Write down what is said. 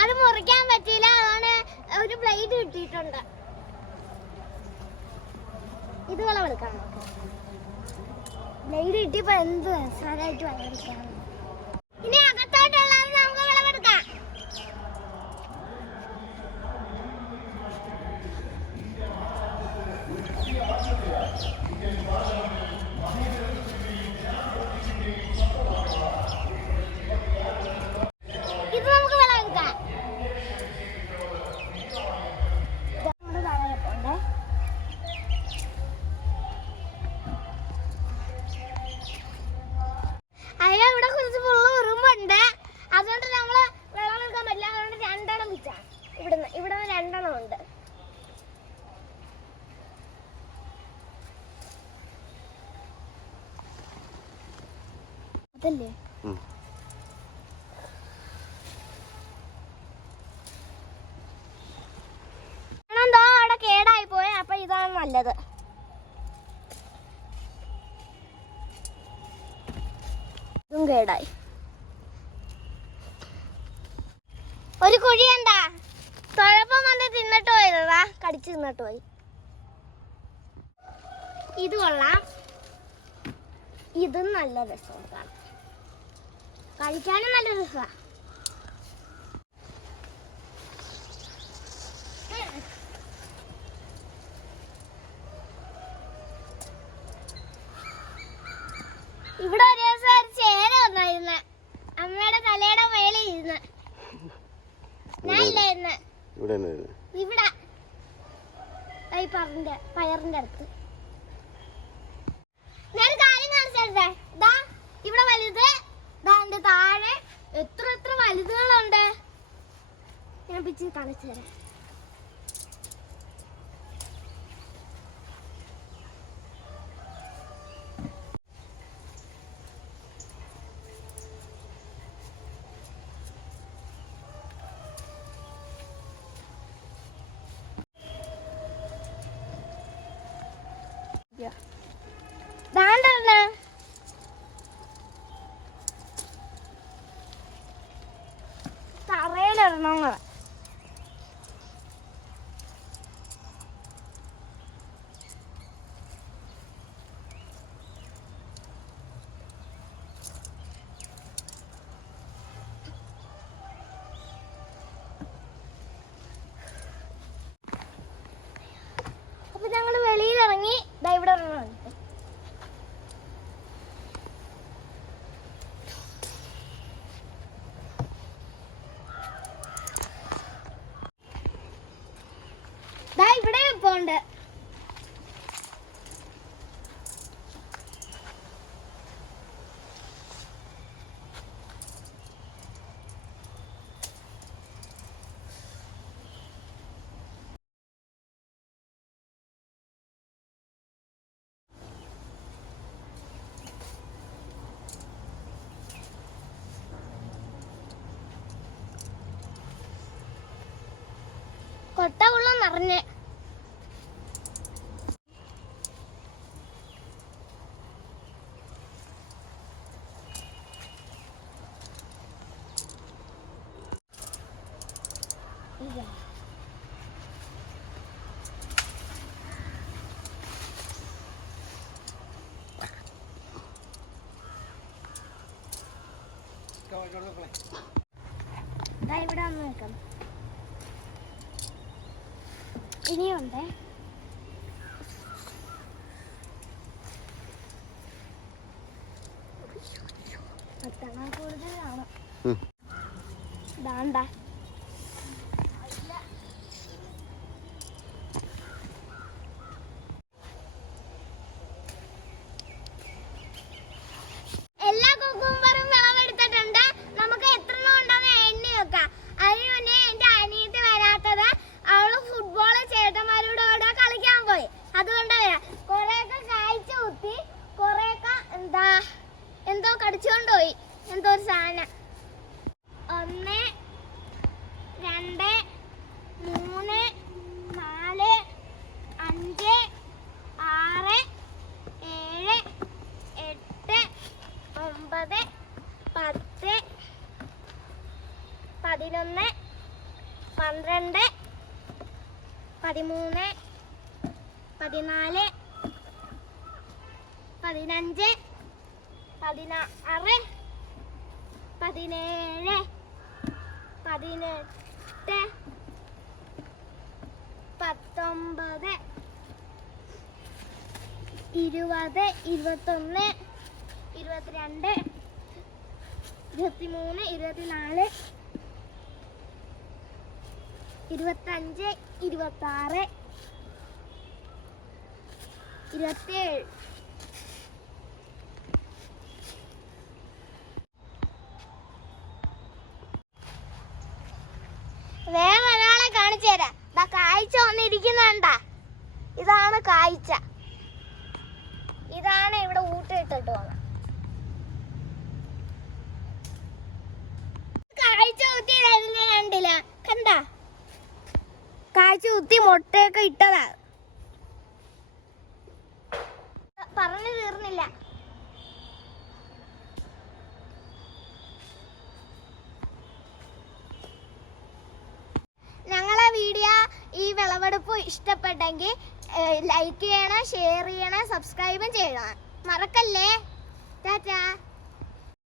അത് മുറിക്കാൻ പറ്റിയില്ല. അതുകൊണ്ട് ഒരു ബ്ലേഡ് കിട്ടിയിട്ടുണ്ട്. ഇത് വിളവെടുക്കാം ബ്ലേഡ് കിട്ടിയപ്പോ എന്ത് രസമായിട്ട് വിളവെടുക്കാം ഇനി അകത്തോട്ടുള്ളത് നമുക്ക് വിളവെടുക്കാം. ഇത് രണ്ടെണ്ണം ഉണ്ട് അതല്ലേ. എന്തോ അവിടെ കേടായി പോയ. അപ്പൊ ഇതാണ് നല്ലത്. ഇതും കേടായി. ഒരു കുഴി എന്താ തുഴപ്പം വന്ന് തിന്നിട്ട് പോയതാ. കടിച്ച് തിന്നിട്ട് പോയി. ഇത് കൊള്ളാം. ഇതും നല്ല രസമാണ്. കഴിക്കാനും നല്ല രസമാണ് ഇവിടെ ഒരു ദിവസം ഒരു ചേര വന്നായിരുന്നു അമ്മയുടെ തലയുടെ മേലെ ഇരുന്ന്. ഞാൻ ഇല്ലായിരുന്നു ഇവിടെ. ഇവിടെ ഈ പയറിന്റെ അടുത്ത്. ഞാൻ കാര്യം കാണിച്ചേ ദാ ഇവിടെ വലുത്. ദാ താഴെ എത്ര എത്ര വലുതുകളുണ്ട്? ഞാൻ പിച്ച് കാണിച്ചു തരാം ദാണ്ടെണ്ണ തറയിലിടണം കൂടെ അപ്പൊ ഞങ്ങൾ വെളിയിലിറങ്ങി ദാ ഇവിടെ ഒരെണ്ണം ഉണ്ട് ദാ പോണ്ട് കൊട്ട കൊള്ളം നിറഞ്ഞ് ഇതാ. ദാ ഇവിടെ വന്ന് നിൽക്കാം. ഇനിയുണ്ടേ? കൂടുതലാണ്. ദാണ്ട ഒമ്പത് പത്ത് പതിനൊന്ന് പന്ത്രണ്ട് പതിമൂന്ന് പതിനാല് പതിനഞ്ച് പതിനാറ് പതിനേഴ് പതിനെട്ട് പത്തൊമ്പത് ഇരുപത് ഇരുപത്തൊന്ന് ഇരുപത്തിരണ്ട് ഇരുപത്തിമൂന്ന് ഇരുപത്തിനാല് ഇരുപത്തഞ്ച് ഇരുപത്താറ് ഇരുപത്തേഴ്. കാഴ്ച കുത്തി മുട്ടയൊക്കെ ഇട്ടതാ. പറഞ്ഞു തീർന്നില്ല. ഞങ്ങളെ വീഡിയോ ഈ വിളവെടുപ്പ് ഇഷ്ടപ്പെട്ടെങ്കിൽ ലൈക്ക് ചെയ്യണം ഷെയർ ചെയ്യണം സബ്സ്ക്രൈബും ചെയ്യണം. മറക്കല്ലേ? ടാറ്റാ.